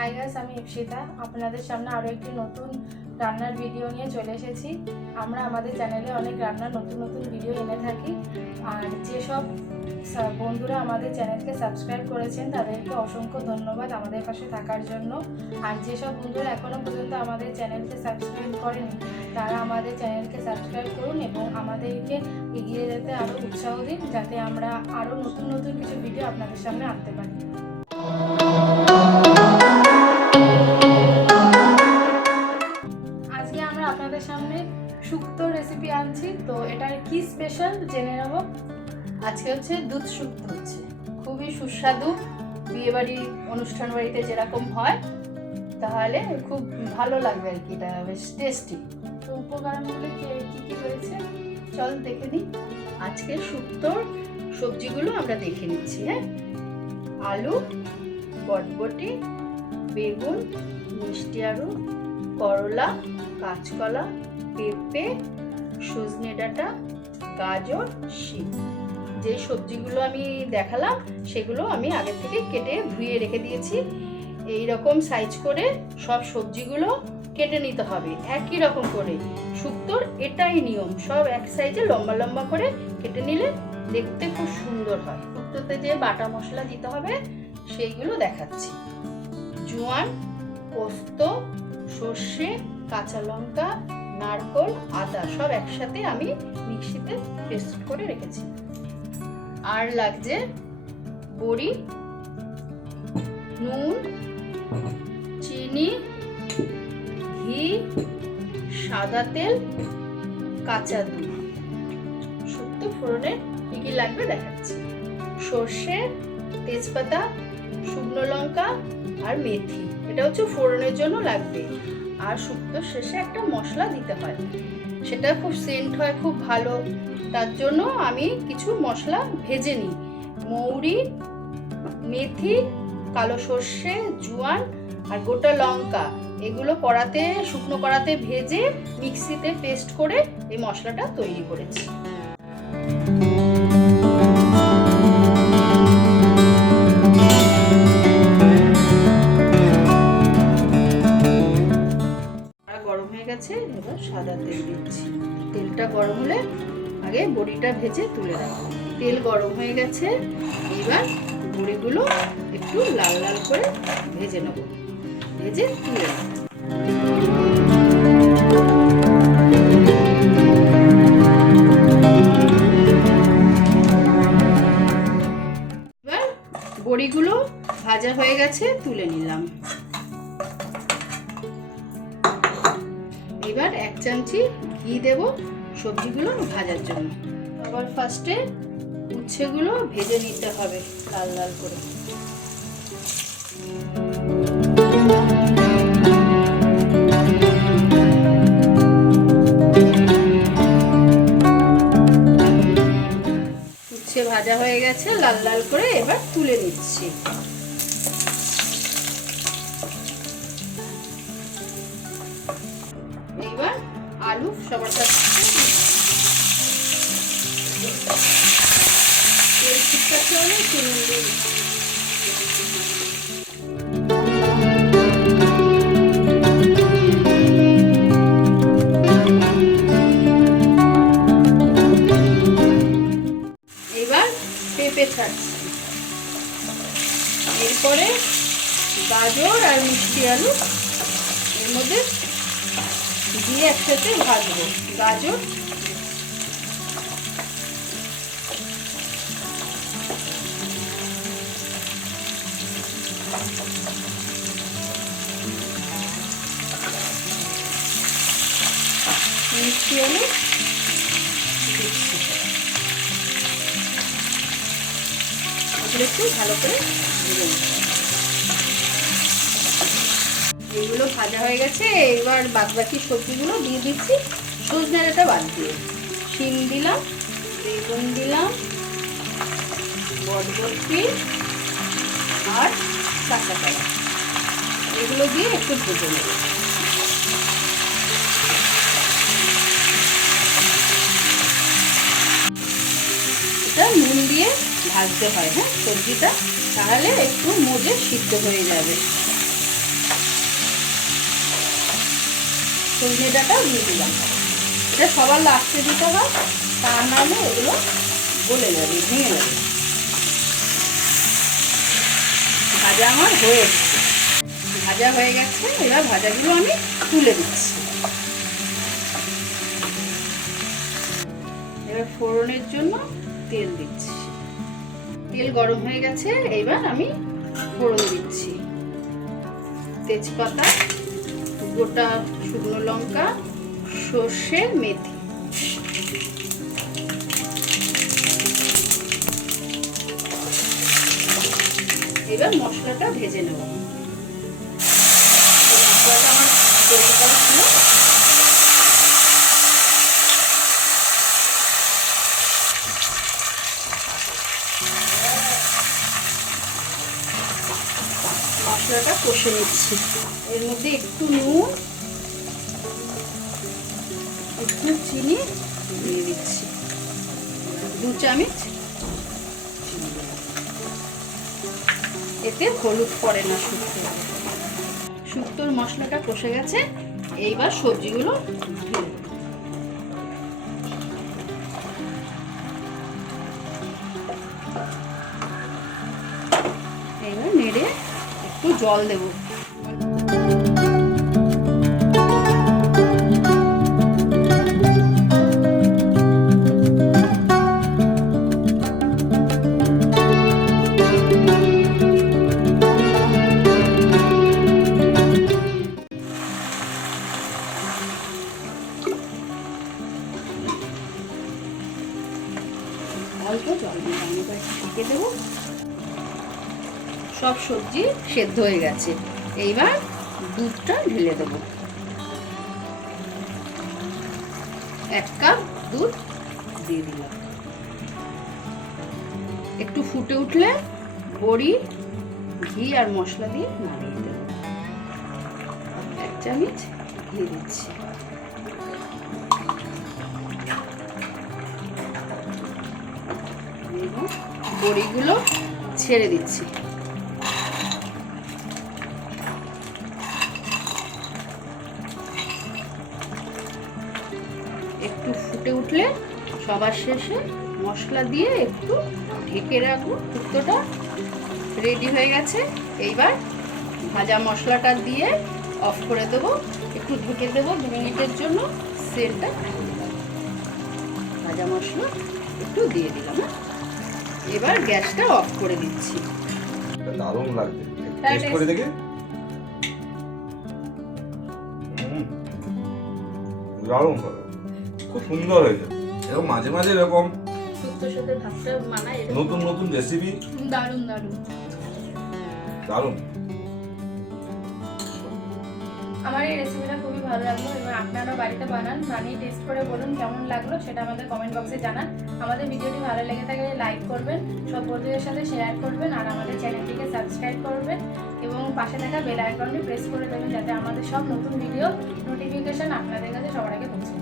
Hi guys, আমি ইপসিতা আপনাদের সামনে আরও একটি নতুন রান্নার ভিডিও নিয়ে চলে এসেছি। আমরা আমাদের চ্যানেলে অনেক রান্নার নতুন নতুন ভিডিও এনে থাকি। আর যেসব বন্ধুরা আমাদের চ্যানেলকে সাবস্ক্রাইব করেছেন তাদেরকে অসংখ্য ধন্যবাদ আমাদের পাশে থাকার জন্য। আর যেসব বন্ধুরা এখনও পর্যন্ত আমাদের চ্যানেলকে সাবস্ক্রাইব করেনি তারা আমাদের চ্যানেলকে সাবস্ক্রাইব করুন এবং আমাদেরকে এগিয়ে যেতে আরও উৎসাহ দিন, যাতে আমরা আরও নতুন নতুন কিছু ভিডিও আপনাদের সামনে আনতে পারি। আজকে আমরা আপনাদের সামনে শুক্তো রেসিপি আনছি। তো এটার কি স্পেশাল জেনে নেব। আজকে হচ্ছে দুধ শুক্তো হচ্ছে, খুবই সুস্বাদু। বিয়েবাড়ি অনুষ্ঠান বাড়িতে যেরকম হয় তাহলে খুব ভালো লাগবে আর কি, এটা বেশ টেস্টি। তো উপকরণগুলো কি কি রয়েছে চল দেখে নিই। আজকে শুক্তোর সবজিগুলো আমরা দেখে নিচ্ছি। হ্যাঁ, আলু, বরবটি, বেগুন, মিষ্টি আলু, করলা, কাঁচকলা, পেঁপে, সজনে ডাঁটা, গাজর, শিম। যে সবজিগুলো আমি দেখালাম সেগুলো আমি আগে থেকে কেটে ধুয়ে রেখে দিয়েছি। এই রকম সাইজ করে সব সবজিগুলো কেটে নিতে হবে একই রকম করে। শুক্তোর এটাই নিয়ম, সব এক সাইজে লম্বা লম্বা করে কেটে নিলে দেখতে খুব সুন্দর হয়। শুক্তোতে যে বাটা মশলা দিতে হবে সেইগুলো দেখাচ্ছি। জোয়ান, পোস্ত, সর্ষে, কাঁচা লঙ্কা, নারকেল, আদা সব একসাথে আমি মিক্সিতে পেস্ট করে রেখেছি। আর লাগছে বড়ি, নুন, চিনি, ঘি, সাদা তেল, কাঁচা দুধ। শুক্তো ফোড়নে কি কি লাগবে দেখাচ্ছি। সর্ষে, তেজপাতা, শুকনো লঙ্কা আর মেথি, এটা হচ্ছে ফোড়নের জন্য লাগবে। আর শুক্তোর শেষে একটা মশলা দিতে হয়, সেটা খুব সেন্ট হয়, খুব ভালো। তার জন্য আমি কিছু মশলা ভেজে নিই। মৌরি, মেথি, কালো সর্ষে, জোয়ান আর গোটা লঙ্কা, এগুলো কড়াতে শুকনো কড়াতে ভেজে মিক্সিতে পেস্ট করে এই মশলাটা তৈরি করেছি। গরম হয়ে গেছে, এবার সাদা তেল দিচ্ছি। তেলটা গরম হলে আগে বড়িটা ভেজে তুলে রাখবো। তেল গরম হয়ে গেছে, এবার বড়িগুলো একটু লাল লাল করে ভেজে নেব, ভেজে তুলে রাখবো। এবার বড়িগুলো ভাজা হয়ে গেছে, তুলে নিলাম। এবার 1 চামচি ঘি দেব সবজিগুলো ভাজার জন্য। আবার ফার্স্টে উচ্ছেগুলো ভেজে নিতে হবে লাল লাল করে। উচ্ছে ভাজা হয়ে গেছে লাল লাল করে, এবার তুলে নিচ্ছি। এইবার আলু সবার সাথে তেল ছিটকাতে হলে চিনি দিয়ে এবার পেঁপে ছাড়ছি। এরপরে গাজর আর মিষ্টি আলু এর মধ্যে দিয়ে একসাথে ভাজবো। গাজর, মিষ্টি আলু এগুলো একটু ভালো করে ভেজে নিতে হবে। এগুলো ভাজা হয়ে গেছে, এবার বাদবাকি সবজিগুলো দিয়ে দিচ্ছি। সজনে ডাঁটা বাদ দিয়ে শিম দিলাম, বেগুন দিলাম, বরবটি আর কাঁচা কলা, এগুলো দিয়ে একটু ভেজে নেব। এটা নুন দিয়ে ভাজতে হয়। হ্যাঁ, সবজিটা তাহলে একটু মজে সিদ্ধ হয়ে যাবে। সজনে ডাঁটা দিয়ে দিলাম। এটা সবার লাস্টে দিতে হয়, তা নাহলে এগুলো গলে যাবে, ভেঙে যাবে। ভাজা আমার হয়ে এসছে, ভাজা হয়ে গেছে। এবার ভাজাগুলো আমি তুলে দিচ্ছি। এবার ফোড়নের জন্য তেল দিচ্ছি। তেল গরম হয়ে গেছে, এবার আমি ফোড়ন দিচ্ছি। তেজপাতা, গোটা শুকনো লঙ্কা, সর্ষে, মেথি। এবার মশলাটা ভেজে নেব। মশলাটা আমার তৈরি করা ছিল। মশলাটা কষে নিচ্ছি। এর মধ্যে একটু নুন, একটু চিনি দিয়ে দিচ্ছি, 2 চামচ। এতে হলুদ পড়ে না শুক্তো। শুক্তোর মশলাটা কষে গেছে, এইবার সবজিগুলো দিয়ে দেব। এইবার নেড়ে একটু জল দেব। অল্প জল দিয়ে আমি এবার ঢেকে দেবো। সব সবজি সেদ্ধ হয়ে গেছে, এইবার দুধটা ঢেলে দেব। 1 কাপ দুধ দিয়ে দিলাম। একটু ফুটে উঠলে বড়ি, ঘি আর মশলা দিয়ে নাড়িয়ে দেব। 1 চামচ ঘি দিচ্ছি। বড়িগুলো ছেড়ে দিচ্ছি। একটু ফুটে উঠলে সবার শেষে মশলা দিয়ে একটু ঢেকে রাখবো। শুক্তোটা রেডি হয়ে গেছে। এইবার ভাজা মশলাটা দিয়ে অফ করে দেবো। একটু ঢেকে দেবো 2 মিনিটের জন্য। সেন্টটা ভাজা মশলা একটু দিয়ে দিলাম। এবার গ্যাসটা অফ করে দিচ্ছি। দারুণ লাগবে, টেস্ট করে দেখি। দারুণ, খুব সুন্দর হয়েছে। এরকম মাঝে মাঝে এরকম শুক্তোর সাথে ভাতটা মানায়, নতুন নতুন রেসিপি। দারুণ দারুণ দারুণ। আমার এই রেসিপিটা খুবই ভালো লাগলো। এবং আপনারা বাড়িতে বানান, বানিয়ে টেস্ট করে বলুন কেমন লাগলো, সেটা আমাদের কমেন্ট বক্সে জানান। আমাদের ভিডিওটি ভালো লেগে থাকলে লাইক করবেন, সব বন্ধুদের সাথে শেয়ার করবেন, আর আমাদের চ্যানেলটিকে সাবস্ক্রাইব করবেন এবং পাশে থাকা বেল আইকনটি প্রেস করে দেবেন, যাতে আমাদের সব নতুন ভিডিও নোটিফিকেশন আপনাদের কাছে সবার আগে পৌঁছে।